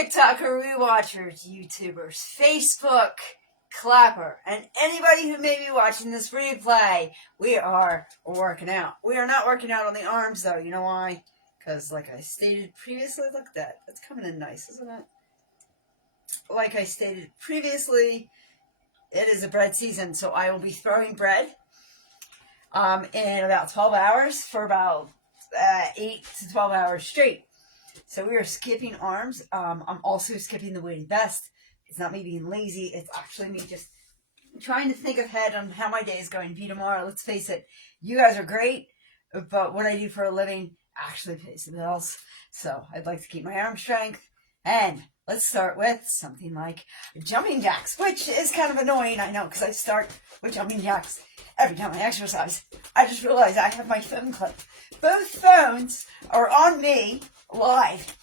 TikToker, rewatchers, YouTubers, Facebook, Clapper, and anybody who may be watching this replay, we are working out. We are not working out on the arms, though. You know why? Because, like I stated previously, look at that. That's coming in nice, isn't it? Like I stated previously, it is a bread season, so I will be throwing bread in about 12 hours for about 8 to 12 hours straight. So we are skipping arms. I'm also skipping the weighted vest. It's not me being lazy. It's actually me just trying to think ahead on how my day is going to be tomorrow. Let's face it, you guys are great, but what I do for a living actually pays the bills. So I'd like to keep my arm strength. And let's start with something like jumping jacks, which is kind of annoying, I know, because I start with jumping jacks every time I exercise. I just realized I have my phone clip. Both phones are on me live,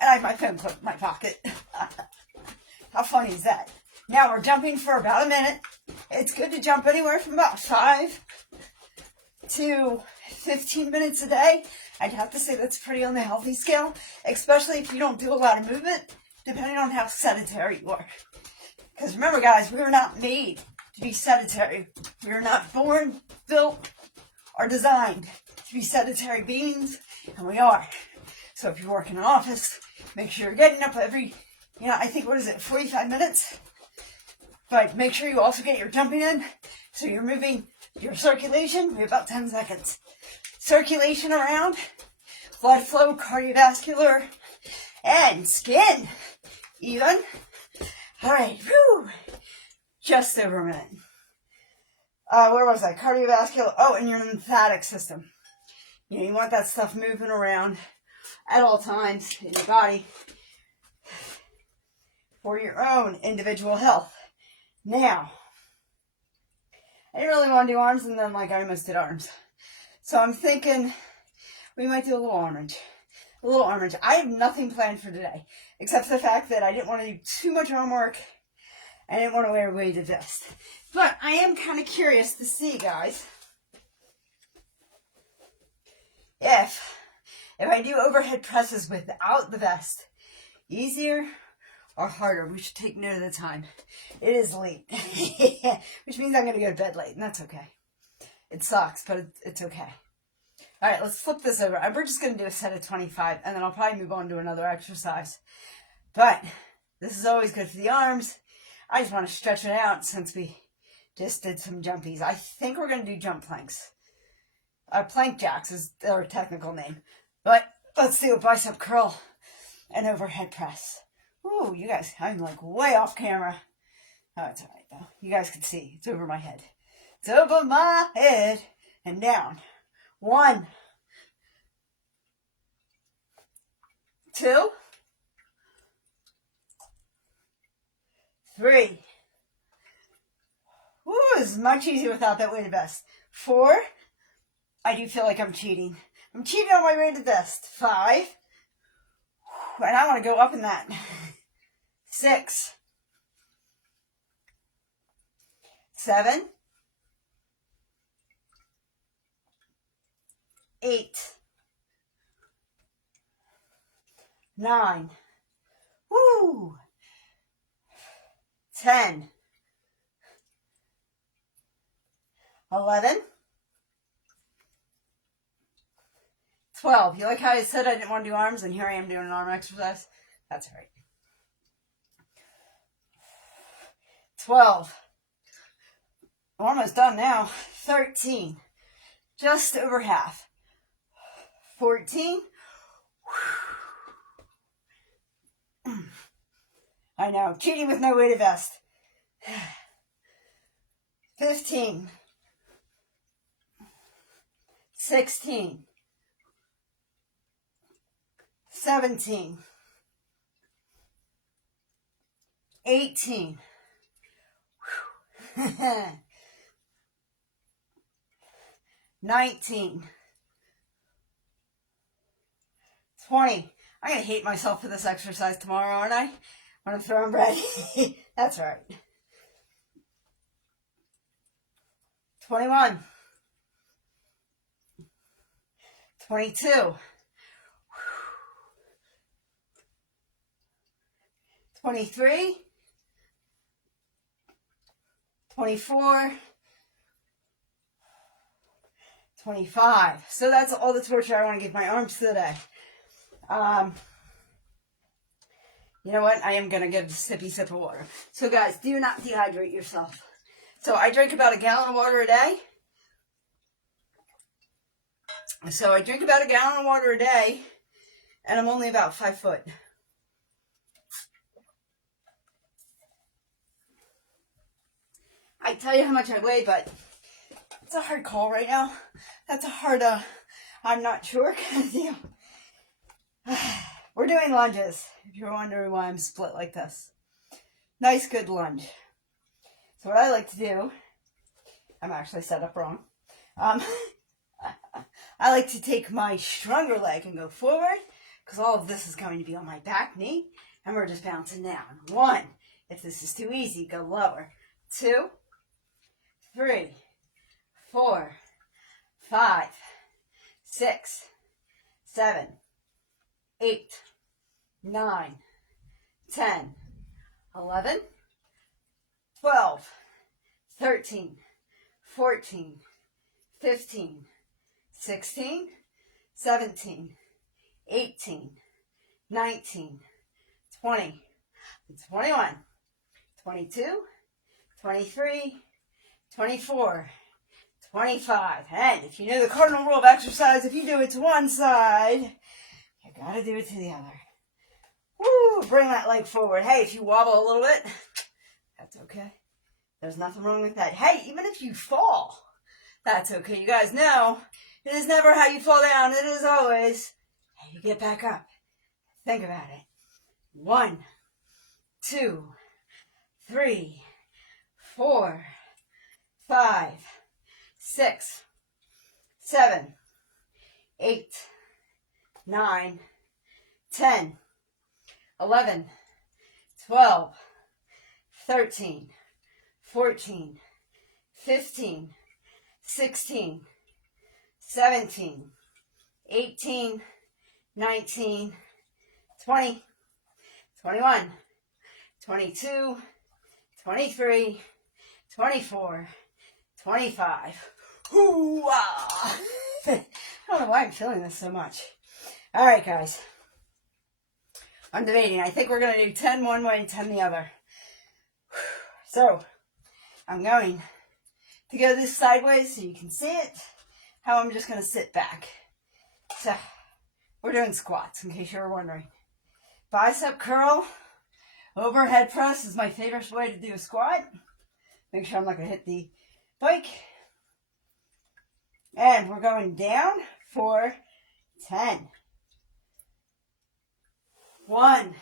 and I have my phone clip in my pocket. How funny is that? Now we're jumping for about a minute. It's good to jump anywhere from about 5 to 15 minutes a day. I'd have to say that's pretty on the healthy scale, especially if you don't do a lot of movement, depending on how sedentary you are. Because remember, guys, we are not made to be sedentary. We are not born, built, or designed to be sedentary beings, and we are. So if you work in an office, make sure you're getting up every, I think, 45 minutes? But make sure you also get your jumping in, so you're moving your circulation for about 10 seconds. Circulation around, blood flow, cardiovascular, and skin, even. All right, whew, just over a minute. Where was I? Cardiovascular, and your lymphatic system. You want that stuff moving around at all times in your body for your own individual health. Now, I didn't really want to do arms, and then I almost did arms. So I'm thinking we might do a little armage. I have nothing planned for today, except for the fact that I didn't want to do too much arm work. I didn't want to wear a weighted vest. But I am kind of curious to see, guys, if I do overhead presses without the vest, easier or harder. We should take note of the time. It is late, which means I'm going to go to bed late, and that's okay. It sucks, but it's okay. All right, let's flip this over. We're just going to do a set of 25, and then I'll probably move on to another exercise. But this is always good for the arms. I just want to stretch it out since we just did some jumpies. I think we're going to do jump planks. Plank jacks is their technical name. But let's do a bicep curl and overhead press. Ooh, you guys, I'm way off camera. Oh, it's all right, though. You guys can see. It's over my head. It's over my head and down. 1, 2, 3. Ooh, this is much easier without that weighted vest. 4. I do feel like I'm cheating. I'm cheating on my weighted vest. 5. And I want to go up in that. 6. 7. 8. 9. Woo! 10. 11. 12. You like how I said I didn't want to do arms, and here I am doing an arm exercise? That's all right. 12. We're almost done now. 13. Just over half. 14. I know, cheating with no weighted vest. 15. 16. 17. 18. 19. 20. I'm going to hate myself for this exercise tomorrow, aren't I? When I'm throwing bread. That's right. 21. 22. 23, 24, 25. So that's all the torture I want to give my arms today. You know what? I am going to get a sippy sip of water. So guys, do not dehydrate yourself. So I drink about a gallon of water a day. And I'm only about 5 foot. I tell you how much I weigh, but it's a hard call right now. That's a hard, I'm not sure kind of deal. We're doing lunges, if you're wondering why I'm split like this. Nice, good lunge. So what I like to do, I'm actually set up wrong. I like to take my stronger leg and go forward, because all of this is going to be on my back knee, and we're just bouncing down. 1, if this is too easy, go lower. 2, 3, 4, 5, 6, 7, 8, 9, 10, 11, 12, 13, 14, 15, 16, 17, 18, 19, 20, 21, 22, 23, 24, 25. And if you know the cardinal rule of exercise, if you do it to one side, you gotta do it to the other. Woo! Bring that leg forward. Hey, if you wobble a little bit, that's okay. There's nothing wrong with that. Hey, even if you fall, that's okay. You guys know, it is never how you fall down. It is always how you get back up. Think about it. 1, 2, 3, 4, 5, 6, 7, 8, 9, 10, 11, 12, 13, 14, 15, 16, 17, 18, 19, 20, 21, 22, 23, 24, 25. Hoo-ah! I don't know why I'm feeling this so much. All right, guys. I'm debating. I think we're going to do 10 one way and 10 the other. So, I'm going to go this sideways so you can see it. How I'm just going to sit back. So, we're doing squats, in case you were wondering. Bicep curl, overhead press is my favorite way to do a squat. Make sure I'm not going to hit the bike. And we're going down for 10. 1,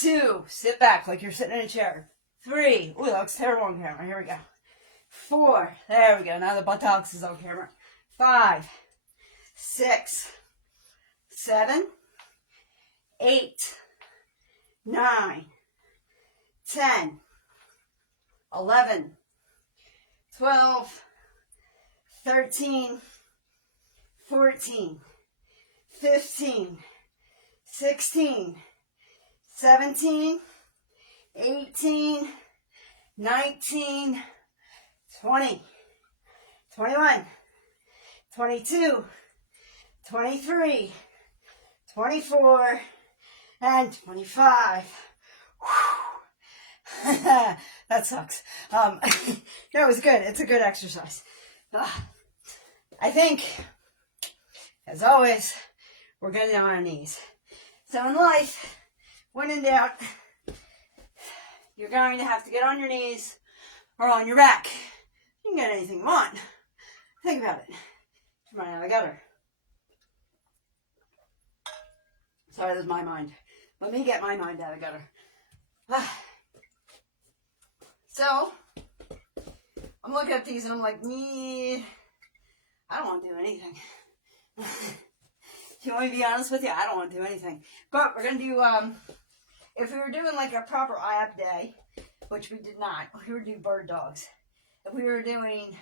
2, sit back like you're sitting in a chair. 3, ooh, that looks terrible on camera. Here we go. 4, there we go. Now the buttocks is on camera. 5, 6, 7, 8, 9, 10, 11, 12, 13, 14, 15, 16, 17, 18, 19, 20, 21, 22, 23, 24, and 25. That sucks. It was good. It's a good exercise. I think, as always, we're good on our knees. So in life, when in doubt, you're going to have to get on your knees or on your back. You can get anything you want. Think about it. Come on out of the gutter. Sorry, that's my mind. Let me get my mind out of the gutter. So, I'm looking at these and I'm like, I don't want to do anything. If you want me to be honest with you, I don't want to do anything. But we're going to do, if we were doing like a proper IAP day, which we did not, we would do bird dogs. If we were doing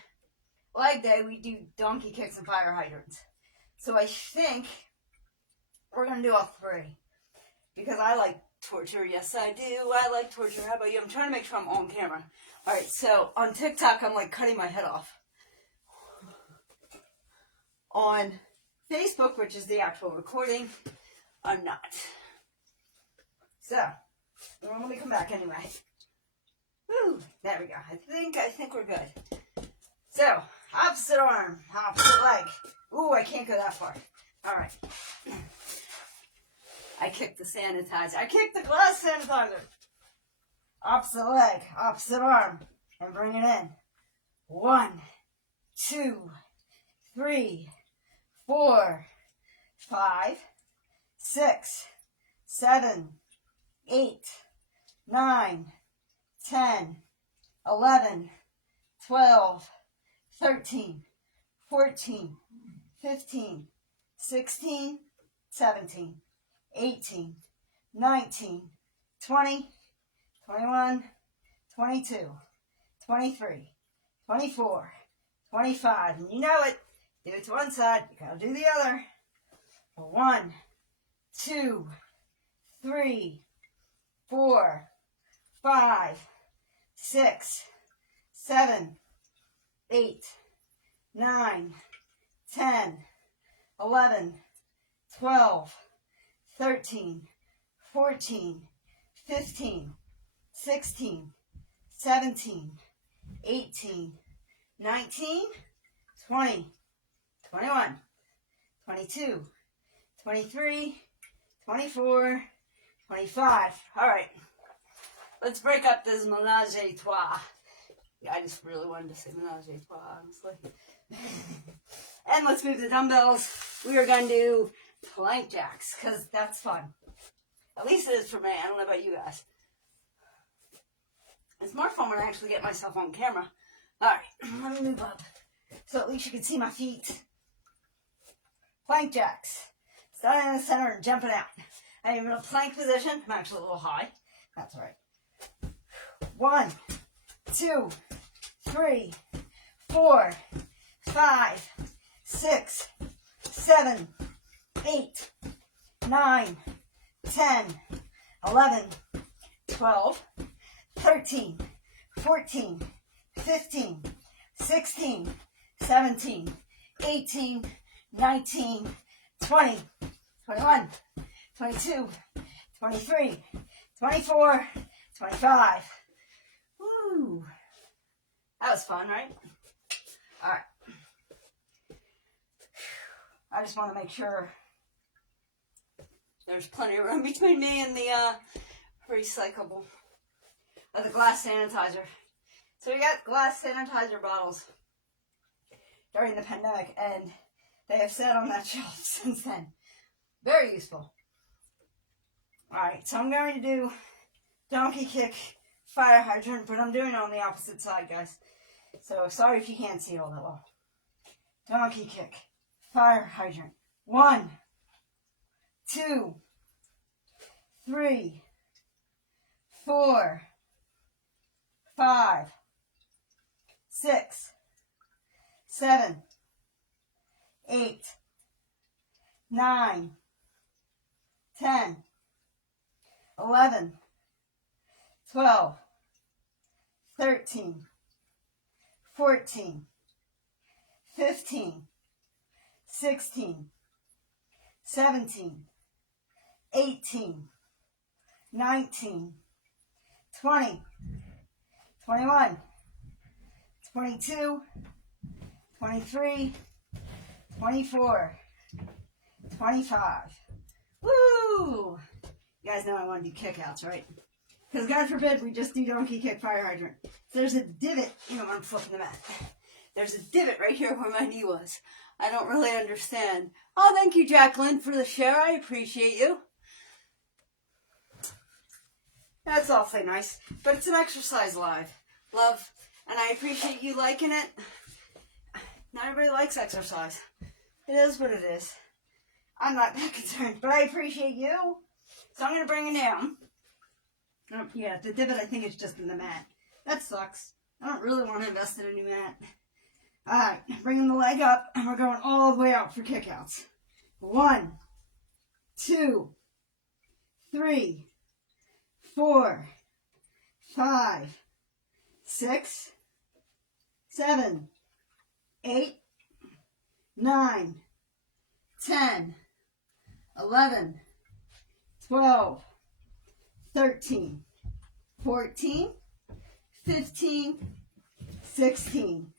leg day, we do donkey kicks and fire hydrants. So I think we're going to do all 3. Because I like torture. Yes, I do. I like torture. How about you? I'm trying to make sure I'm on camera. Alright, so on TikTok, I'm like cutting my head off. On Facebook, which is the actual recording, I'm not. So, let me come back anyway. Woo, there we go. I think we're good. So, opposite arm, opposite leg. Ooh, I can't go that far. Alright. I kicked the sanitizer. I kicked the glass sanitizer. Opposite leg, opposite arm, and bring it in. 1, 2, 3, 4, 5, 6, 7, 8, 9, 10, 11, 12, 13, 14, 15, 16, 17, 18, 19, 20, 21, 22, 23, 24, 25, and you know it. Do it to one side, you gotta do the other. 1, 2, 3, 4, 5, 6, 7, 8, 9, 10, 11, 12, 13, 14, 15, 16, 17, 18, 19, 20, 21, 22, 23, 24, 25. All right. Let's break up this menage a trois. Yeah, I just really wanted to say menage a trois, honestly. And let's move the dumbbells. We are going to do plank jacks, because that's fun. At least it is for me. I don't know about you guys. It's more fun when I actually get myself on camera. All right, let me move up, so at least you can see my feet. Plank jacks. Starting in the center and jumping out. I'm in a plank position. I'm actually a little high. That's all right. 1, 2, 3, 4, 5, 6, 7, 8, 9, 10, 11, 12, 13, 14, 15, 16, 17, 18, 19, 20, 21, 22, 23, 24, 25. Woo! That was fun, right? All right. I just want to make sure there's plenty of room between me and the recyclable, the glass sanitizer. So we got glass sanitizer bottles during the pandemic, and they have sat on that shelf since then. Very useful. Alright, so I'm going to do donkey kick, fire hydrant, but I'm doing it on the opposite side, guys. So sorry if you can't see it all that well. Donkey kick, fire hydrant. 1, 2, 3, 4, 5, 6, 7, 8, 9, 10, 11, 12, 13, 14, 15, 16, 17, 18, 19, 20, 21, 22, 23, 24, 25. Woo! You guys know I want to do kickouts, right? Because God forbid we just do donkey kick fire hydrant. So there's a divot, you know, when I'm flipping the mat. There's a divot right here where my knee was. I don't really understand. Oh, thank you, Jacqueline, for the share. I appreciate you. That's awfully nice. But it's an exercise live. Love. And I appreciate you liking it. Not everybody likes exercise. It is what it is. I'm not that concerned, but I appreciate you. So I'm going to bring it down. Oh, yeah, the divot I think is just in the mat. That sucks. I don't really want to invest in a new mat. Alright, bringing the leg up, and we're going all the way out for kickouts. 1, 2, 3, 4, 5, 6, 7, 8, 9, 10, 11, 12, 13, 14, 15, 16,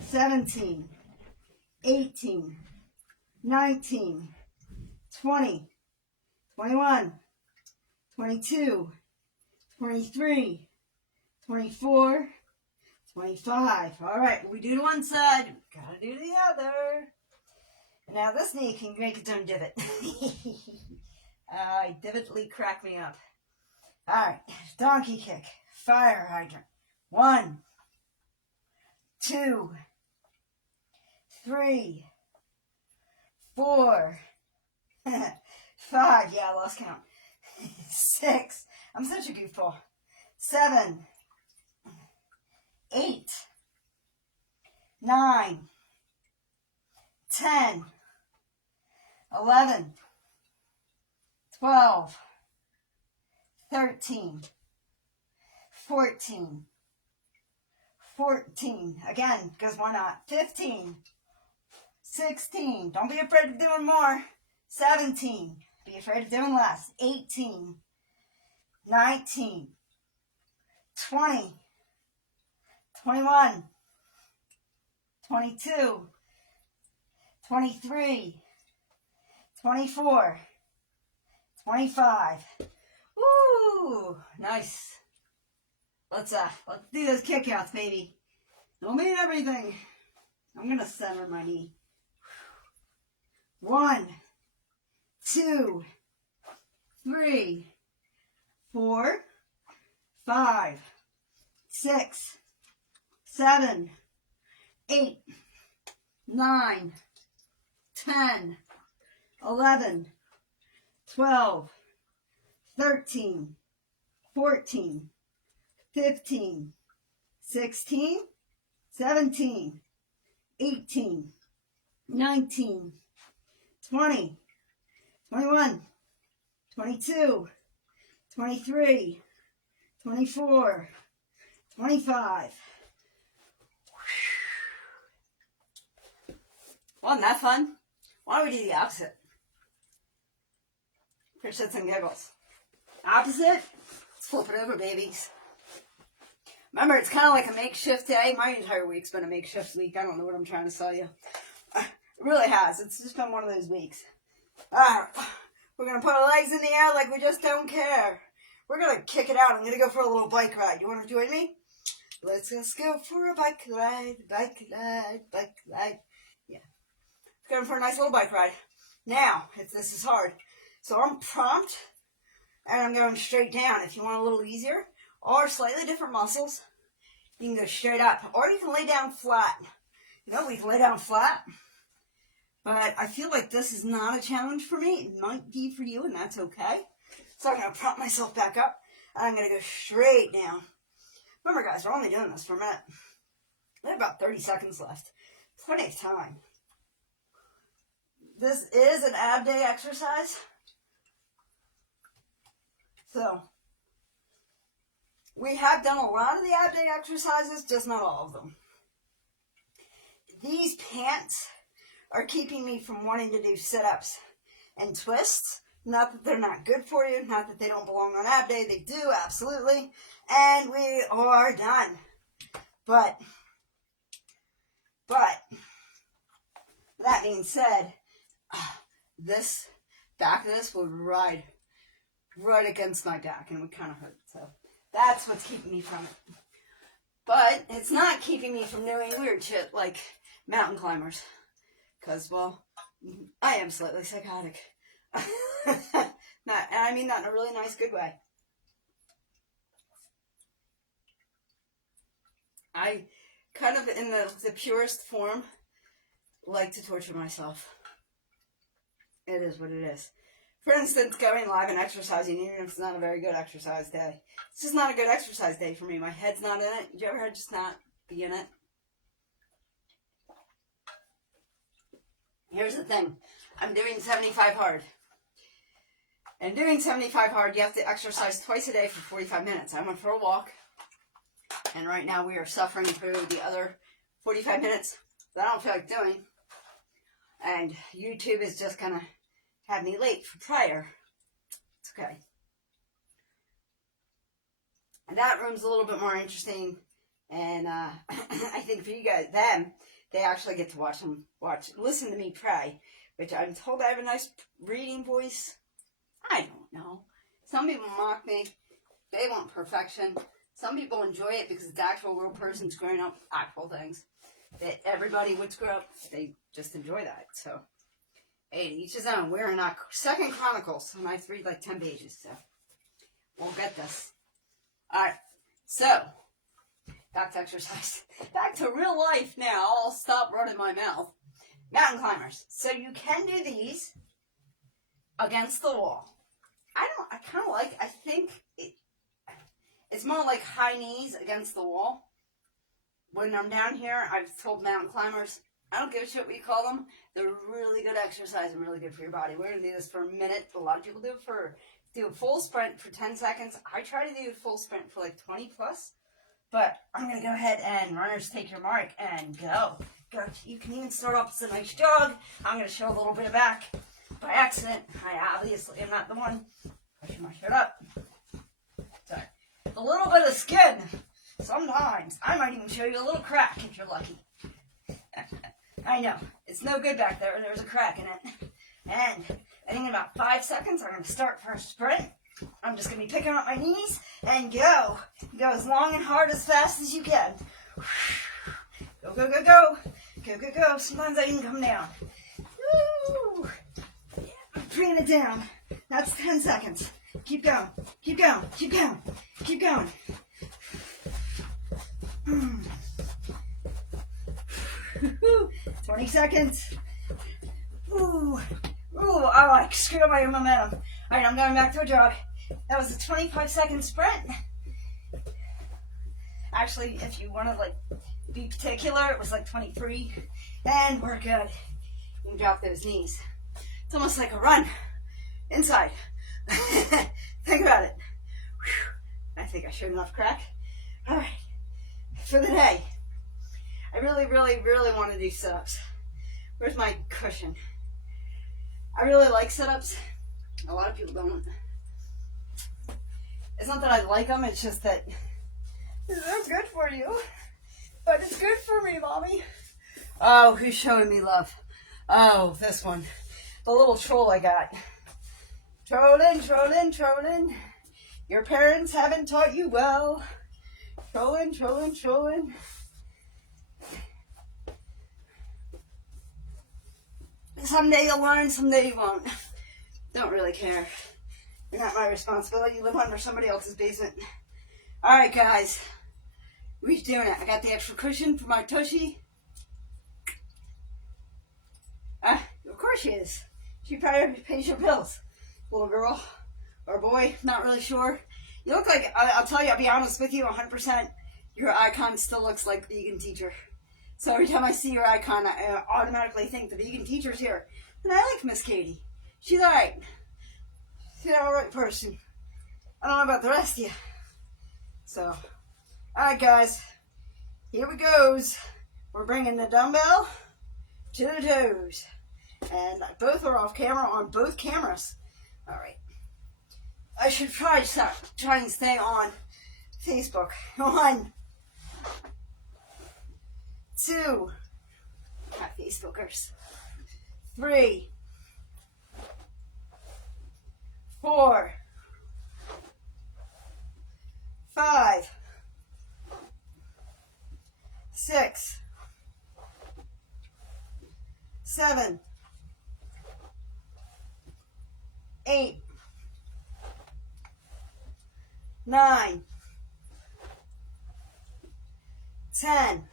17, 18, 19, 20, 21, 22, 23, 24, 25. All right, we do to one side, gotta do the other. And now this knee can make its own divot. Divotly crack me up. All right, donkey kick, fire hydrant. 1, 2, 3, 4, 5. Yeah, I lost count. 6. I'm such a goofball. 7, 8, 9, 10, 11, 12, 13, 14, 14. Again, because why not? 15, 16. Don't be afraid of doing more. 17. Be afraid of doing less. 18, 19, 20, 21, 22, 23, 24, 25. Woo! Nice. Let's do those kickouts, baby. Don't mean everything. I'm gonna center my knee. 1, 2, 3, 4, 5, 6, 7, 8, 9, 10, 11, 12, 13, 14, 15, 16, 17, 18, 19, 20, 21, 22, 23, 24, 25. Wasn't that fun? Why don't we do the opposite? For shits and giggles. Opposite? Let's flip it over, babies. Remember, it's kind of like a makeshift day. My entire week's been a makeshift week. I don't know what I'm trying to tell you. It really has. It's just been one of those weeks. Alright, we're going to put our legs in the air like we just don't care. We're going to kick it out. I'm going to go for a little bike ride. You want to join me? Let's just go for a bike ride, bike ride, bike ride. Yeah. Going for a nice little bike ride. Now, this is hard. So I'm prompt, and I'm going straight down. If you want a little easier, or slightly different muscles, you can go straight up. Or you can lay down flat. You know, we can lay down flat. But I feel like this is not a challenge for me. It might be for you, and that's okay. So I'm going to prop myself back up, and I'm going to go straight down. Remember, guys, we're only doing this for a minute. We have about 30 seconds left. Plenty of time. This is an ab day exercise. So, we have done a lot of the ab day exercises, just not all of them. These pants are keeping me from wanting to do sit-ups and twists. Not that they're not good for you, not that they don't belong on ab day, they do, absolutely. And we are done. But, that being said, this back of this would ride right against my back and it would kind of hurt. So that's what's keeping me from it. But it's not keeping me from doing weird shit like mountain climbers. Because, well, I am slightly psychotic. I mean that in a really nice, good way. I kind of, in the purest form, like to torture myself. It is what it is. For instance, going live and exercising, even if it's not a very good exercise day. It's just not a good exercise day for me. My head's not in it. Did you ever just not be in it? Here's the thing. I'm doing 75 hard. And doing 75 hard, you have to exercise twice a day for 45 minutes. I went for a walk, and right now we are suffering through the other 45 minutes that I don't feel like doing. And YouTube is just going to have me late for prayer. It's okay. And that room's a little bit more interesting. And I think for you guys, they actually get to listen to me pray. Which I'm told I have a nice reading voice. I don't know. Some people mock me. They want perfection. Some people enjoy it because it's actual real persons growing up actual things that everybody would screw up. They just enjoy that. So, hey, each his own. We're in our 2nd Chronicles, and I have to read like 10 pages, so we'll get this. Alright, so, back to exercise. Back to real life now. I'll stop running my mouth. Mountain climbers. So you can do these against the wall. I think it's more like high knees against the wall. When I'm down here, I've told mountain climbers, I don't give a shit what you call them. They're really good exercise and really good for your body. We're going to do this for a minute. A lot of people do a full sprint for 10 seconds. I try to do a full sprint for like 20 plus. But I'm going to go ahead and runners take your mark and go. Go. You can even start off with a nice jog. I'm going to show a little bit of back by accident. I obviously am not the one pushing my shirt up. So, a little bit of skin. Sometimes I might even show you a little crack if you're lucky. I know. It's no good back there. There's a crack in it. And I think in about 5 seconds, I'm going to start for a sprint. I'm just going to be picking up my knees and go. Go as long and hard as fast as you can. Go, go, go, go. Go, go, go. Sometimes I even come down. Woo! Yeah, I'm bringing it down. That's 10 seconds. Keep going. Keep going. Keep going. Keep going. 20 seconds. Ooh. Ooh, oh, I screwed up my momentum. Alright, I'm going back to a jog. That was a 25-second sprint. Actually, if you want to, like, be particular, it was like 23. And we're good. You can drop those knees. It's almost like a run. Inside. Think about it. Whew. I think I showed enough crack. Alright. For the day. I really, really, really want to do sit-ups. Where's my cushion? I really like sit-ups. A lot of people don't. It's not that I like them, it's just that they're good for you. But it's good for me, Mommy. Oh, who's showing me love? Oh, this one. The little troll I got. Trolling, trolling, trolling. Your parents haven't taught you well. Trolling, trolling, trolling. Someday you'll learn, someday you won't. Don't really care. You're not my responsibility. You live under somebody else's basement. Alright, guys. We're doing it. I got the extra cushion for my tushy. Of course she is. She probably pays your bills. Little girl. Or boy. Not really sure. You look like, I'll tell you, I'll be honest with you, 100%. Your icon still looks like the vegan teacher. So every time I see your icon, I automatically think the vegan teacher's here. And I like Miss Katie. She's alright. She's an alright person. I don't know about the rest of you. So, alright guys. Here we goes. We're bringing the dumbbell to the toes. And both are off camera on both cameras. Alright. I should probably stop trying to stay on Facebook. 1, 2, not Facebookers. 3, 4, 5, 6, 7, 8, 9, 10,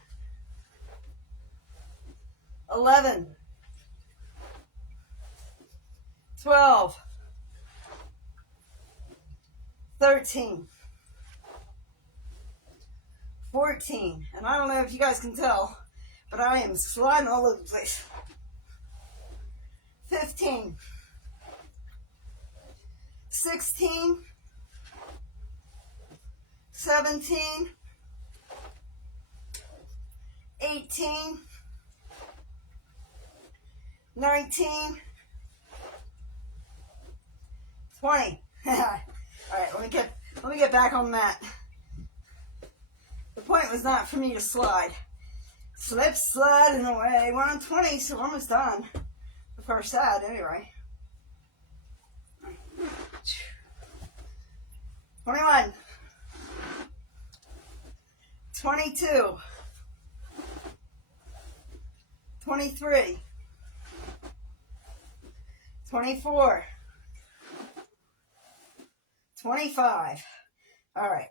11, 12, 13, 14, and I don't know if you guys can tell, but I am sliding all over the place. 15, 16, 17, 18, 19, 20. All right, let me get back on the mat. The point was not for me to slide. Slip, sliding away. We're on 20, so we're almost done. The first set, anyway. 21. 22. 23. 24. 25. All right.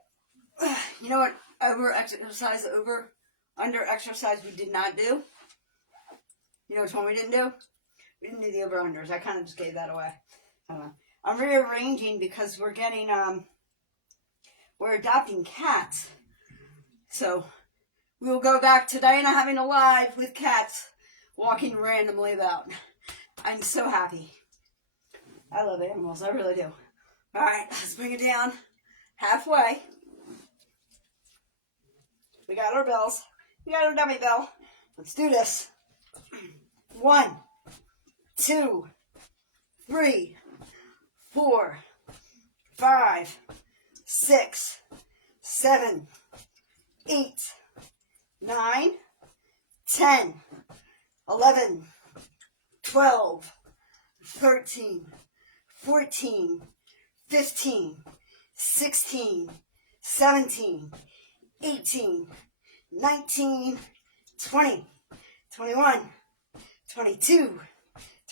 You know what? Under exercise we did not do? You know which one we didn't do? We didn't do the over-unders. I kind of just gave that away. I don't know. I'm rearranging because we're adopting cats. So we will go back to Diana having a live with cats walking randomly about. I'm so happy. I love animals. I really do. All right, let's bring it down halfway. We got our bells. We got our dummy bell. Let's do this. 1, 2, 3, 4, 5, 6, 7, 8, 9, 10, 11, 12, 13, 14, 15, 16, 17, 18, 19, 20, 21, 22,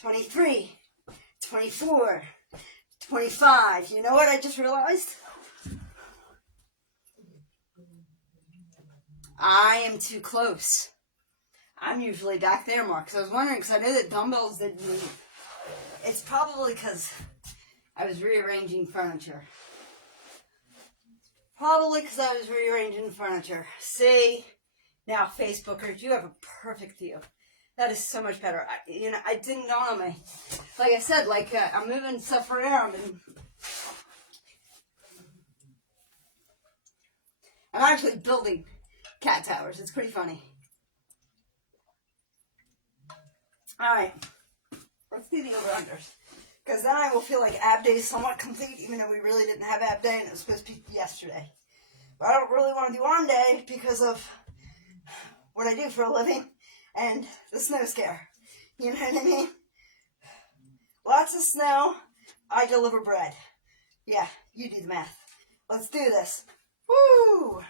23, 24, 25. You know what I just realized? I am too close. I'm usually back there more because I was wondering, because I know that dumbbells didn't move. It's probably because I was rearranging furniture. See, now Facebookers, you have a perfect view. That is so much better. I didn't dawn on me. Like I said, I'm moving stuff around and I'm actually building cat towers. It's pretty funny. All right, let's do the over-unders. Because then I will feel like ab day is somewhat complete, even though we really didn't have ab day and it was supposed to be yesterday. But I don't really want to do on day because of what I do for a living and the snow scare. You know what I mean? Lots of snow. I deliver bread. Yeah, you do the math. Let's do this. Woo!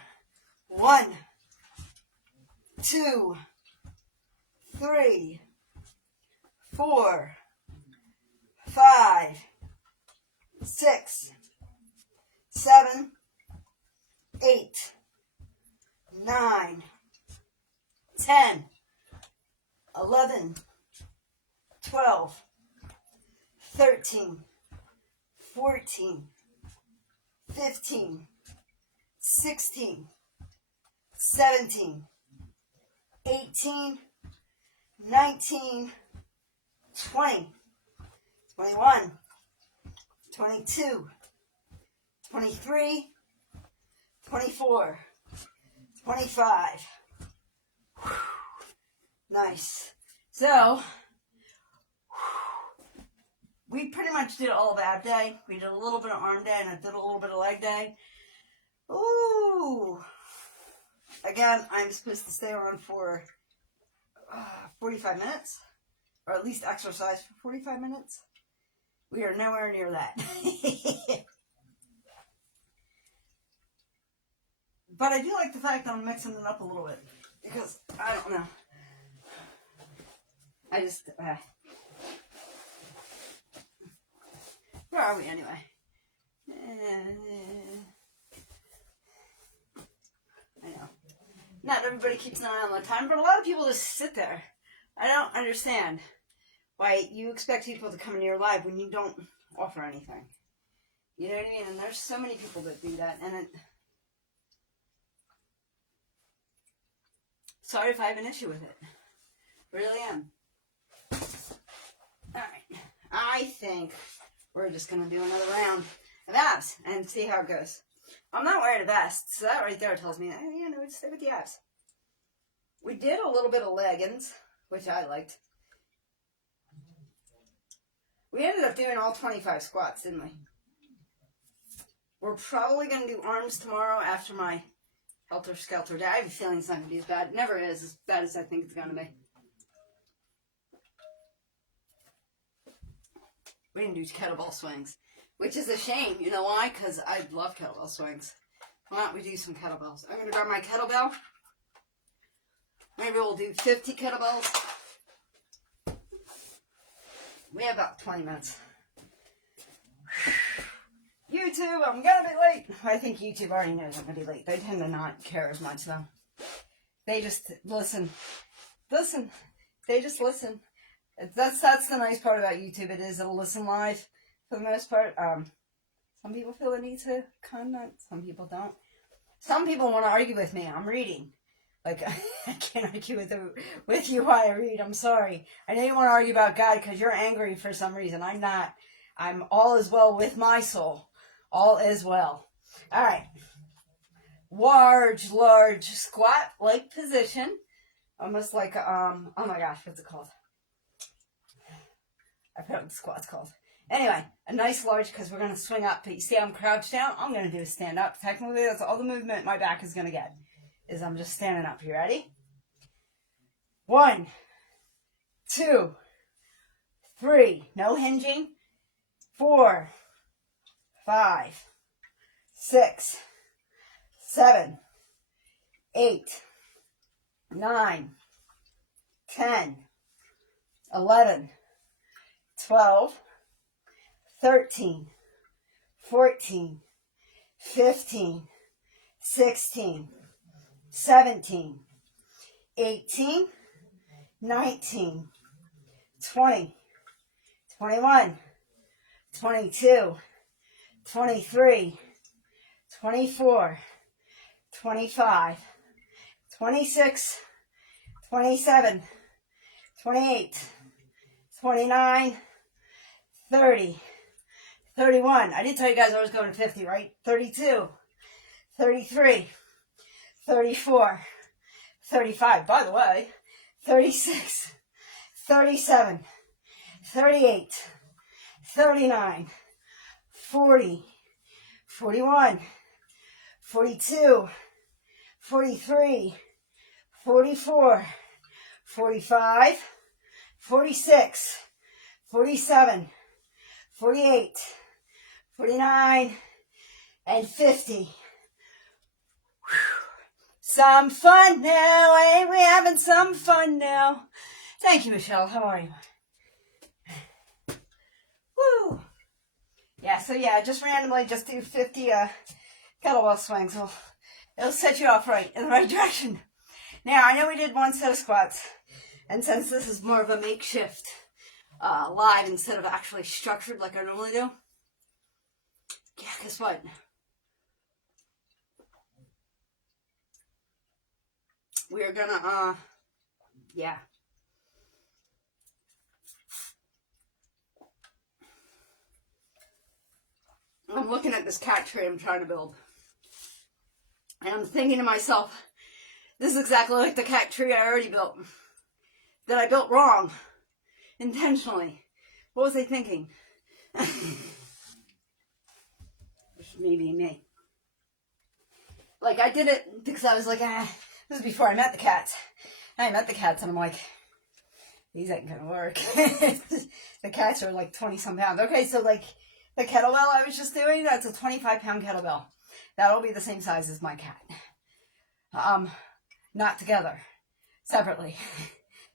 1, 2, 3, 4, 5, 6, 7, 8, 9, 10, 11, 12, 13, 14, 15, 16, 17, 18, 19, 20, 21, 22, 23, 24, 25. Whew. Nice. So, we pretty much did all of ab day. We did a little bit of arm day and I did a little bit of leg day. Ooh. Again, I'm supposed to stay on for 45 minutes. Or at least exercise for 45 minutes. We are nowhere near that. But I do like the fact that I'm mixing it up a little bit. Because, I don't know. I just, where are we anyway? I know. Not everybody keeps an eye on the time, but a lot of people just sit there. I don't understand why you expect people to come into your live when you don't offer anything. You know what I mean? And there's so many people that do that, and sorry if I have an issue with it. Really am. Alright. I think we're just going to do another round of abs and see how it goes. I'm not wearing a vest, so that right there tells me, yeah, no, stay with the abs. We did a little bit of leggings, which I liked. We ended up doing all 25 squats, didn't we? We're probably going to do arms tomorrow after my helter-skelter day. I have a feeling it's not going to be as bad. It never is as bad as I think it's going to be. We didn't do kettlebell swings, which is a shame. You know why? Because I love kettlebell swings. Why don't we do some kettlebells? I'm going to grab my kettlebell. Maybe we'll do 50 kettlebells. We have about 20 minutes. YouTube, I'm going to be late. I think YouTube already knows I'm going to be late. They tend to not care as much, though. They just listen. Listen. They just listen. That's the nice part about YouTube. It is, it'll listen live for the most part. Some people feel the need to comment. Some people don't. Some people want to argue with me. I'm reading. Like, I can't argue with you while I read. I'm sorry. I know you want to argue about God because you're angry for some reason. I'm not. I'm all is well with my soul. All is well. All right. Large squat-like position. Almost like, oh my gosh, what's it called? I forgot what the squat's called. Anyway, a nice large, because we're going to swing up. But you see I'm crouched down? I'm going to do a stand up. Technically, that's all the movement my back is going to get. Is I'm just standing up. You ready? 1, 2, 3. No hinging. 4, 5, 6, 7, 8, 9, 10, 11, 12, 13, 14, 15, 16, 17, 18, 19, 20, 21, 22, 23, 24, 25, 26, 27, 28, 29, 30, 31. I did tell you guys I was going to 50, right? 32, 33, 34, 35. By the way, 36, 37, 38, 39, 40, 41, 42, 43, 44, 45, 46, 47, 48, 49, and 50. Some fun now, ain't we having some fun now? Thank you, Michelle. How are you? Woo! Yeah, so yeah, just randomly just do 50 kettlebell swings. Well, it'll set you off right in the right direction. Now, I know we did one set of squats, and since this is more of a makeshift live instead of actually structured like I normally do, yeah, guess what? We're gonna, yeah. I'm looking at this cat tree I'm trying to build. And I'm thinking to myself, this is exactly like the cat tree I already built. That I built wrong. Intentionally. What was I thinking? Maybe me. Like, I did it because I was like, this is before I met the cats. I met the cats and I'm like, these ain't gonna work. The cats are like 20-some pounds. Okay, so like the kettlebell I was just doing, that's a 25-pound kettlebell. That'll be the same size as my cat. Not together. Separately.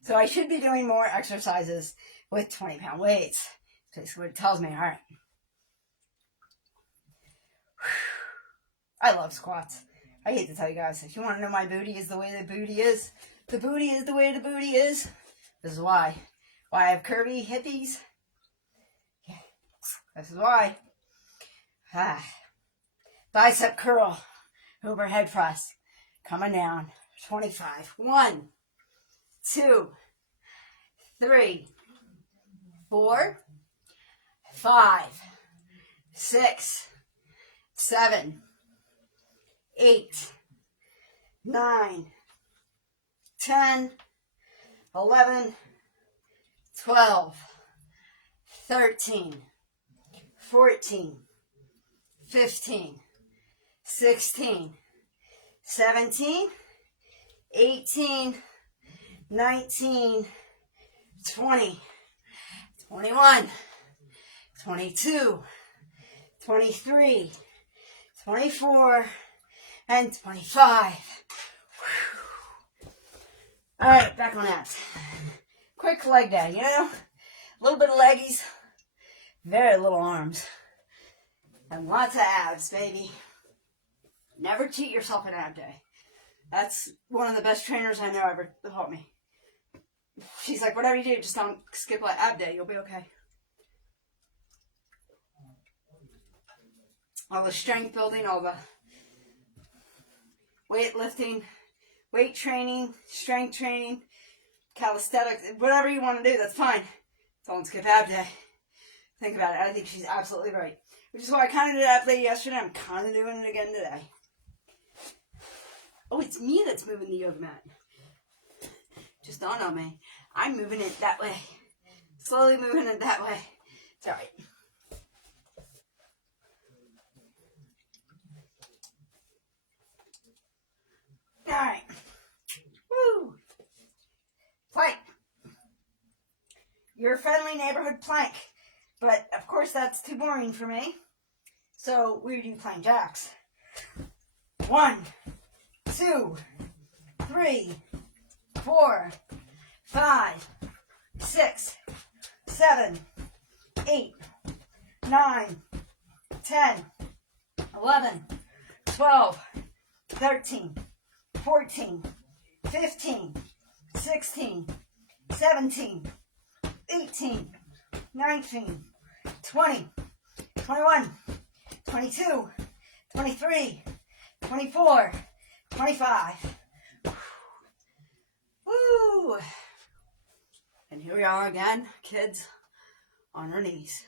So I should be doing more exercises with 20-pound weights. That's what it tells me. All right. I love squats. I hate to tell you guys, if you want to know my booty is the way the booty is, the booty is the way the booty is. This is why. Why I have curvy hippies. Yeah. This is why. Bicep curl. Overhead press. Coming down. 25. 1, 2, 3, 4, 5, 6, 7, 8, 9, 10, 11, 12, 13, 14, 15, 16, 17, 18, 19, 20, 21, 22, 23, 24, and 25. All right, back on abs. Quick leg day, a little bit of leggies, very little arms, and lots of abs, baby. Never cheat yourself an ab day. That's one of the best trainers I know ever taught me. She's like, whatever you do, just don't skip an ab day. You'll be okay. All the strength building, all the weightlifting, weight training, strength training, calisthenics, whatever you want to do, that's fine. Don't skip ab day. Think about it. I think she's absolutely right. Which is why I kind of did ab day yesterday. I'm kind of doing it again today. Oh, it's me that's moving the yoga mat. Just dawned on me. I'm moving it that way. Slowly moving it that way. It's alright. Alright. Woo! Plank. Your friendly neighborhood plank. But, of course, that's too boring for me. So, we do plank jacks. 1, 2, 3, 4, 5, 6, 7, 8, 9, 10, 11, 12, 13, 14, 15, 16, 17, 18, 19, 20, 21, 22, 23, 24, 25. Woo! And here we are again, kids, on our knees.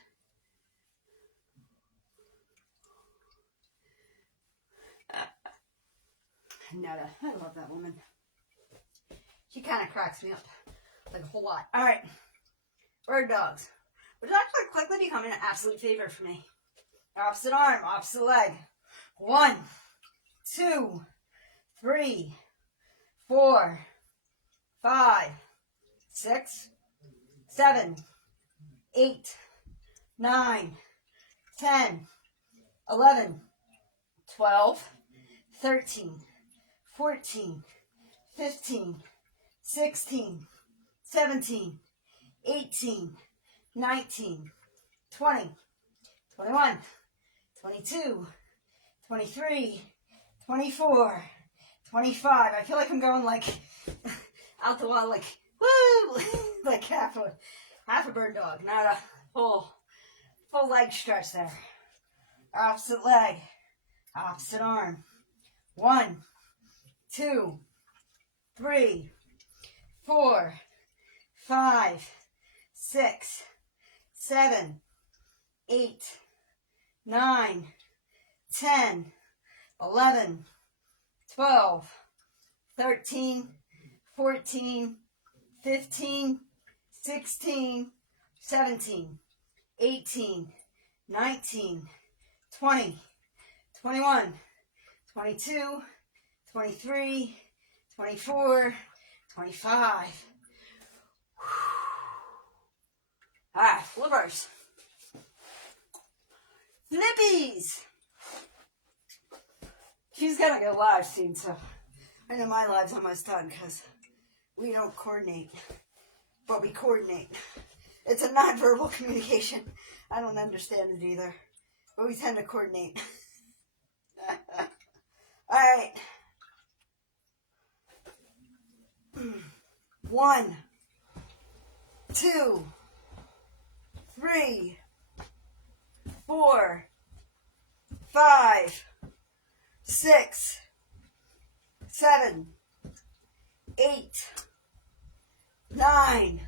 Netta, I love that woman. She kind of cracks me up like a whole lot. All right, bird dogs, which is actually quickly becoming an absolute favorite for me. Opposite arm, opposite leg. 1, 2, 3, 4, 5, 6, 7, 8, 9, 10, 11, 12, 13, 14, 15, 16, 17, 18, 19, 20, 21, 22, 23, 24, 25. I feel like I'm going like out the wall, like woo, like half a bird dog, not a full leg stretch there. Opposite leg, opposite arm. 1, 2, 3, 4, 5, 6, 7, 8, 9, 10, 11, 12, 13, 14, 15, 16, 17, 18, 19, 20, 21, 22, 23, 24, 25. Alright, flippers. Flippies! She's gonna go live soon, so I know my live's almost done because we don't coordinate, but we coordinate. It's a nonverbal communication. I don't understand it either, but we tend to coordinate. Alright. 1, 2, 3, 4, 5, 6, 7, 8, 9,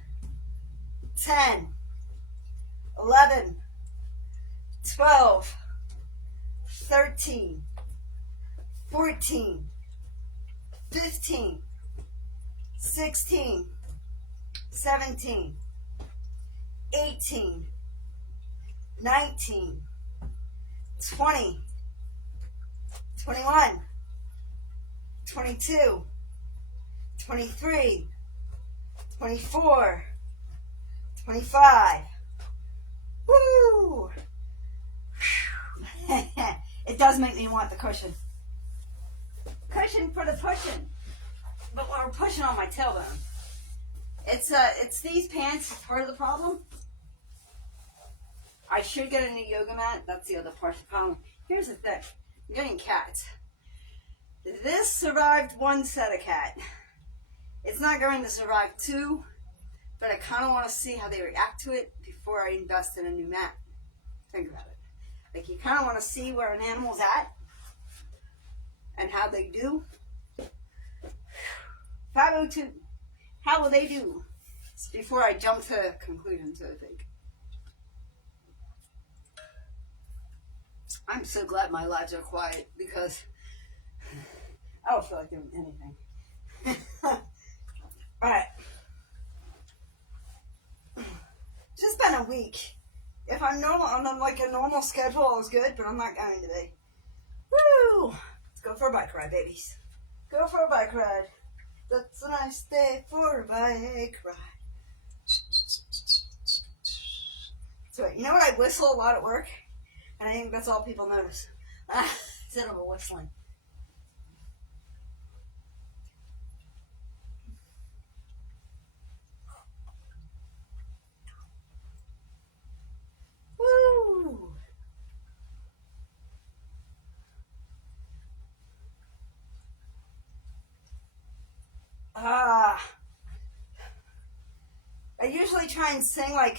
10, 11, 12, 13, 14, 15, 16, 17, 18, 19, 20, 21, 22, 23, 24, 25. Woo! It does make me want the cushion. Cushion for the pushing. But when we're pushing on my tailbone. It's these pants part of the problem. I should get a new yoga mat. That's the other part of the problem. Here's the thing. I'm getting cats. This survived one set of cat. It's not going to survive two, but I kind of want to see how they react to it before I invest in a new mat. Think about it. Like, you kind of want to see where an animal's at and how they do. 502. How will they do? It's before I jump to conclusions, I think. I'm so glad my lives are quiet because I don't feel like doing anything. Alright. Just been a week. If I'm normal, on like a normal schedule, it's good, but I'm not going to be. Woo! Let's go for a bike ride, babies. Go for a bike ride. That's a nice day for a bike ride. So, you know what? I whistle a lot at work, and I think that's all people notice. Instead of a whistling. Woo! I usually try and sing like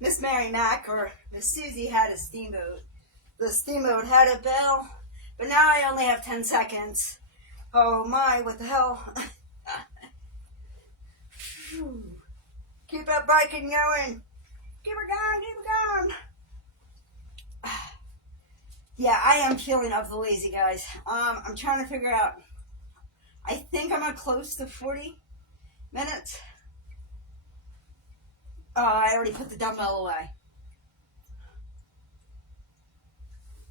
Miss Mary Mack or Miss Susie had a steamboat. The steamboat had a bell, but now I only have 10 seconds. Oh my, what the hell? Keep that biking going. Keep her going, keep her going. Yeah, I am feeling of the lazy, guys. I'm trying to figure out. I think I'm at close to 40 minutes. I already put the dumbbell away.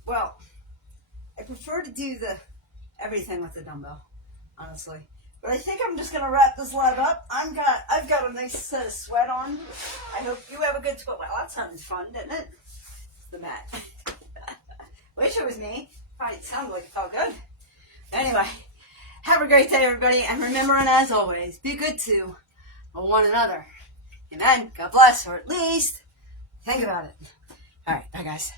Well, I prefer to do everything with the dumbbell, honestly. But I think I'm just gonna wrap this live up. I've got a nice set of sweat on. I hope you have a good sweat. Well, that sounds fun, didn't it? The mat. Wish it was me. Probably sounded like it felt good. Anyway, have a great day, everybody, and remember, and as always, be good to one another. Amen. God bless, or at least think about it. All right, bye, guys.